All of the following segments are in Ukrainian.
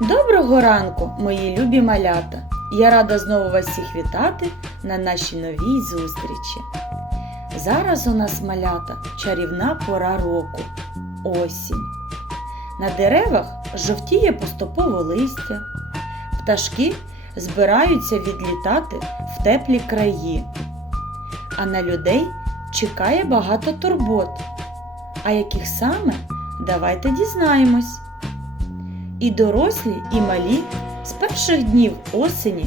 Доброго ранку, мої любі малята! Я рада знову вас всіх вітати на нашій новій зустрічі. Зараз у нас малята чарівна пора року осінь. На деревах жовтіє поступово листя, пташки збираються відлітати в теплі краї, а на людей чекає багато турбот. А яких саме, давайте дізнаємось. І дорослі, і малі з перших днів осені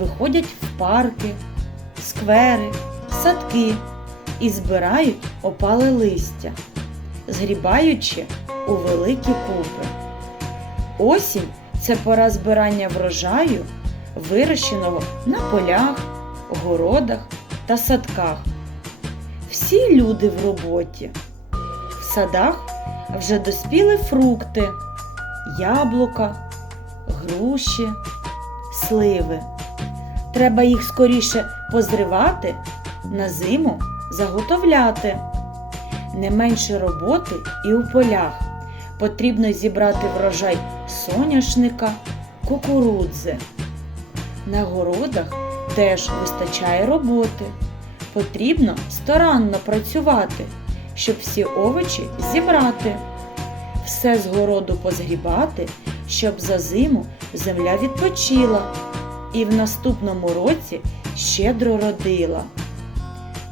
виходять в парки, сквери, садки і збирають опале листя, згрібаючи у великі купи. Осінь це пора збирання врожаю, вирощеного на полях, городах та садках. Всі люди в роботі. В садах вже доспіли фрукти яблука, груші, сливи. Треба їх скоріше позривати, на зиму заготовляти. Не менше роботи і у полях. Потрібно зібрати врожай соняшника, кукурудзи. На городах теж вистачає роботи. Потрібно старанно працювати, щоб всі овочі зібрати все з городу позгрібати, щоб за зиму земля відпочила і в наступному році щедро родила.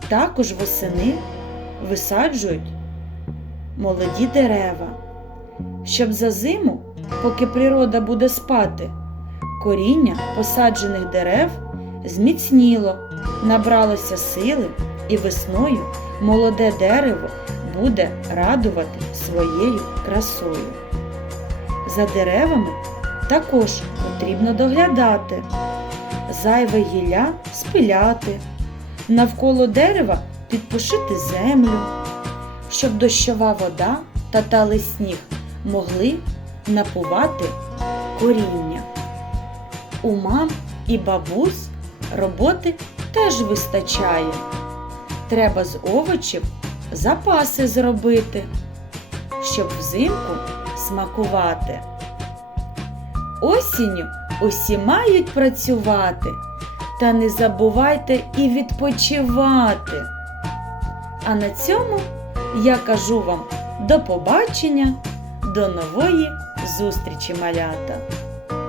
Також восени висаджують молоді дерева, щоб за зиму, поки природа буде спати, коріння посаджених дерев зміцніло, набралося сили і весною молоде дерево буде радувати своєю красою. За деревами також потрібно доглядати, зайве гілля спиляти, навколо дерева підпушити землю, щоб дощова вода та талий сніг могли напувати коріння. У мам і бабусь роботи теж вистачає. Треба з овочів запаси зробити, щоб взимку смакувати. Осінню усі мають працювати, та не забувайте і відпочивати. А на цьому я кажу вам до побачення, до нової зустрічі, малята!